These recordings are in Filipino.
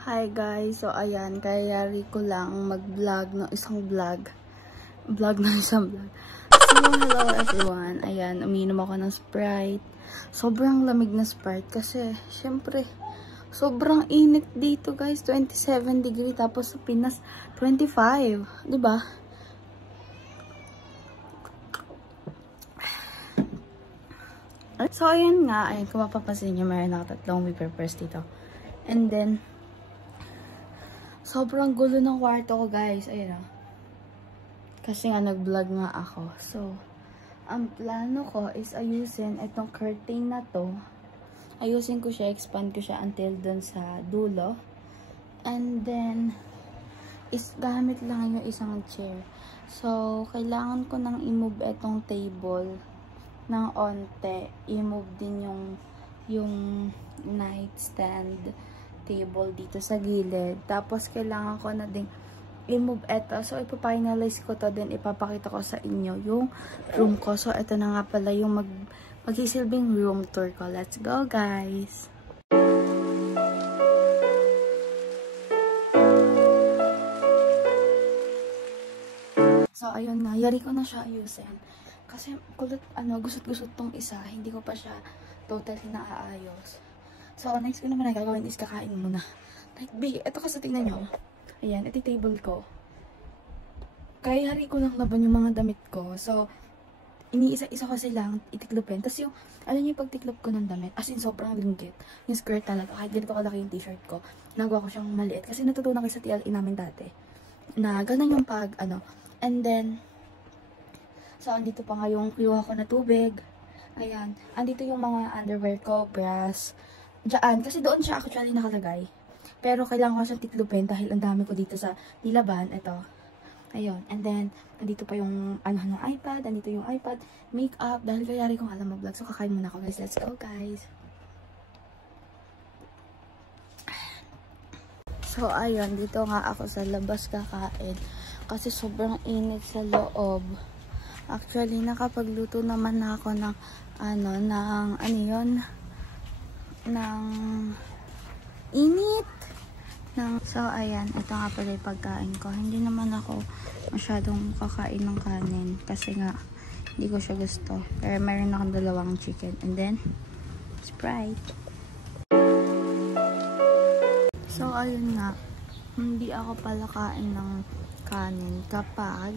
Hi guys, so ayan, kayari ko lang mag-vlog ng isang vlog. So hello everyone, ayan, uminom ako ng Sprite. Sobrang lamig na Sprite kasi, syempre, sobrang init dito guys, 27 degree, tapos sa Pinas, 25, diba? So ayan nga, ayan, kung mapapansin nyo, mayroon ako tatlong papers dito. And then, sobrang gulo ng kwarto ko, guys. Ayun o. Kasi nga, nag-vlog nga ako. So, ang plano ko is ayusin itong curtain na to. Ayusin ko siya, expand ko siya until dun sa dulo. And then, is gamit lang yung isang chair. So, kailangan ko nang i-move itong table ng onte. I-move din yung nightstand table dito sa gilid. Tapos, kailangan ko na din i-move ito. So, ipafinalize ko to. Then, ipapakita ko sa inyo yung room ko. So, ito na nga pala yung magsisilbing room tour ko. Let's go, guys! So, ayun nga. Yari ko na siya ayusin. Kasi, kulot, gusot-gusot tong isa. Hindi ko pa siya totally naaayos. So, next ko naman na gagawin is kakain muna. Like, ito kasi tingnan nyo. Ayan, ito yung table ko. Kaya hari ko lang laban yung mga damit ko. So, iniisa-isa ko silang itiklopin. Tapos yung, alam niyo yung pagtiklop ko ng damit, as in sobrang linggit. Yung skirt talaga, kahit ganito kalaki yung t-shirt ko, nagawa ko siyang maliit. Kasi natutunan ko sa TLE namin dati. Na, ganun yung and then, so, andito pa nga yung kinuha ko na tubig. Ayan, andito yung mga underwear ko, bras, diyan, kasi doon siya actually nakalagay. Pero kailangan ko siyang tiklupin dahil ang dami ko dito sa nilaban. Ito. Ayun. And then, andito pa yung ng iPad. Andito yung iPad. Makeup. Dahil kayari kong alam mag-vlog. So, kakain muna ako guys. Let's go guys. So, ayun. Dito nga ako sa labas kakain. Kasi sobrang init sa loob. Actually, nakapagluto naman na ako ng ng init. So, ayan. Ito nga pala yung pagkain ko. Hindi naman ako masyadong kakain ng kanin. Kasi nga, hindi ko siya gusto. Pero meron akong 2 chicken. And then, Sprite. So, ayun nga. Hindi ako pala kain ng kanin kapag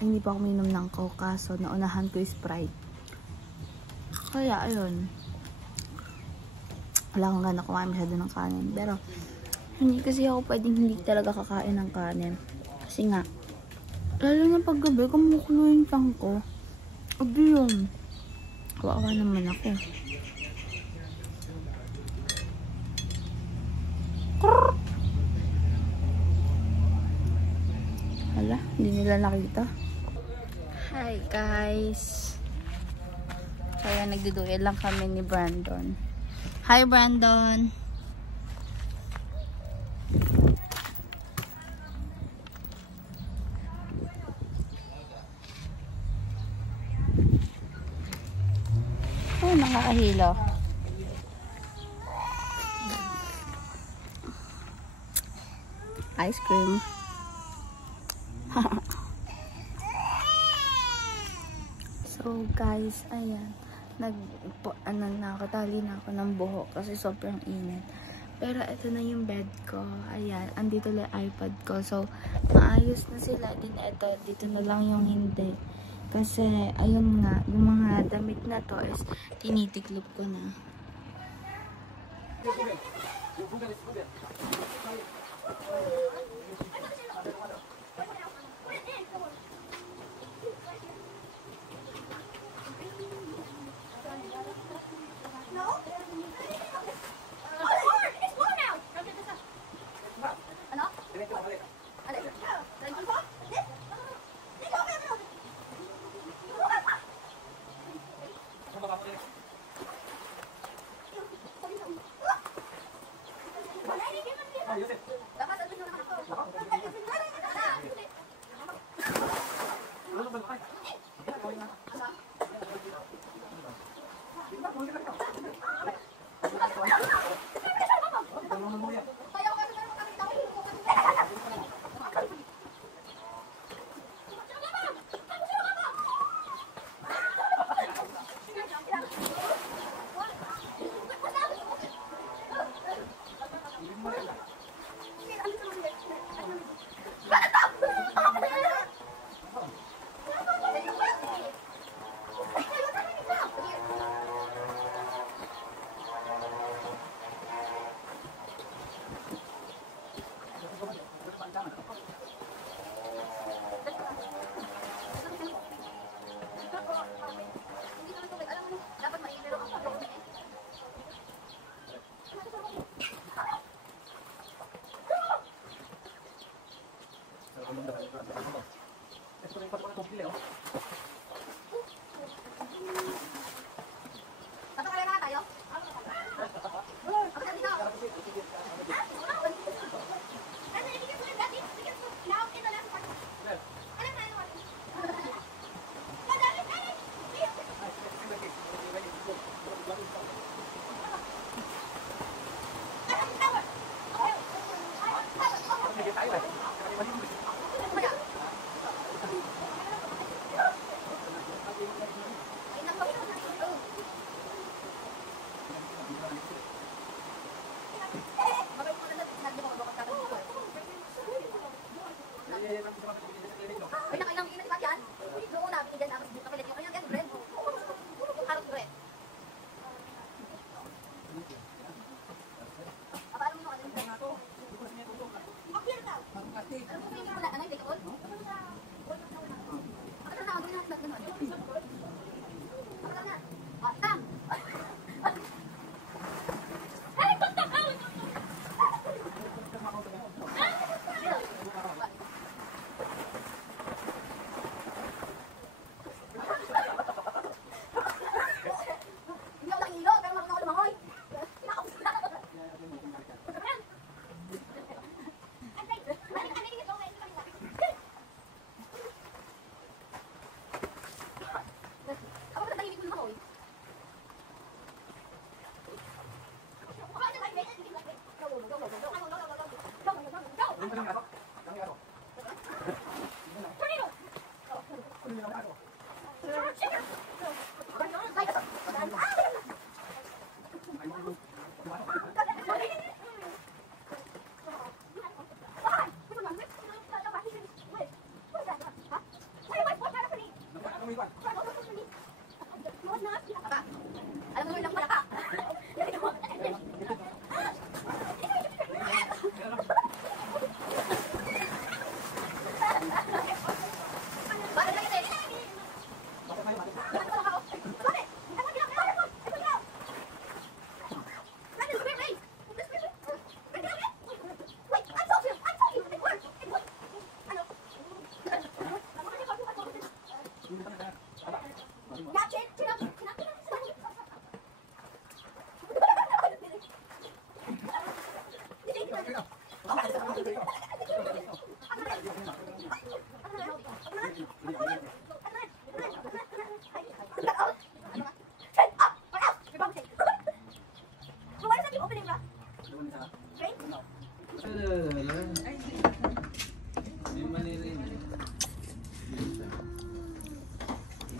hindi pa ako minom ng Coke. Kaso, naunahan ko yung Sprite. Kaya, ayun. Wala akong gana kumain masyado ng kanin. Pero, hindi kasi ako pwedeng hindi talaga kakain ng kanin. Kasi nga, lalo na paggabi, kumukulo yung tang ko. Abi yun. Kawawa naman ako. Hala, hindi nila nakita. Hi guys. Kaya nagduduel lang kami ni Brandon. Hi, Brandon. Oh, nakakahilo. Ice cream. So, guys, ayan. Nakatali na ako ng buhok kasi sobrang init. Pero ito na yung bed ko. Ayan, andito lang iPad ko. So, maayos na sila. Din ito, dito na lang yung hindi. Kasi, ayun nga, yung mga damit na to is tinitiklop ko na.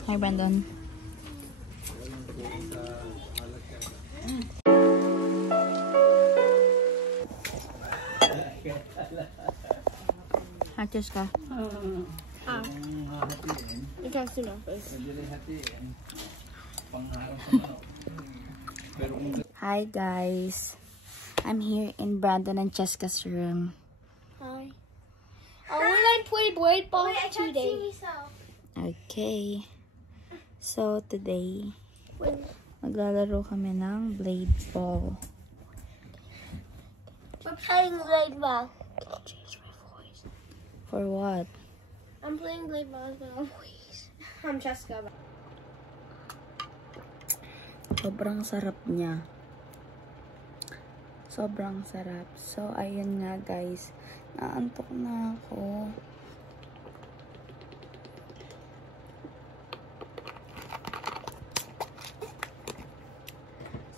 Hi, Brandon. Hatis ka? Ikaw sila. Hi, guys. I'm here in Brandon and Cheska's room. Hi. I want to play Blade Ball today. Okay. So, today, maglalaro kami ng blade ball. We're playing Blade Ball. For what? I'm playing Blade Ball as well. I'm Cheska. Sobrang sarap niya. Sobrang sarap. So, ayun nga guys. Naantok na ako.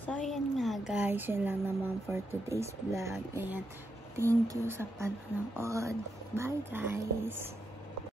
So, ayan nga guys. Yun lang naman for today's vlog. Ayan. Thank you sa panonood. Bye guys!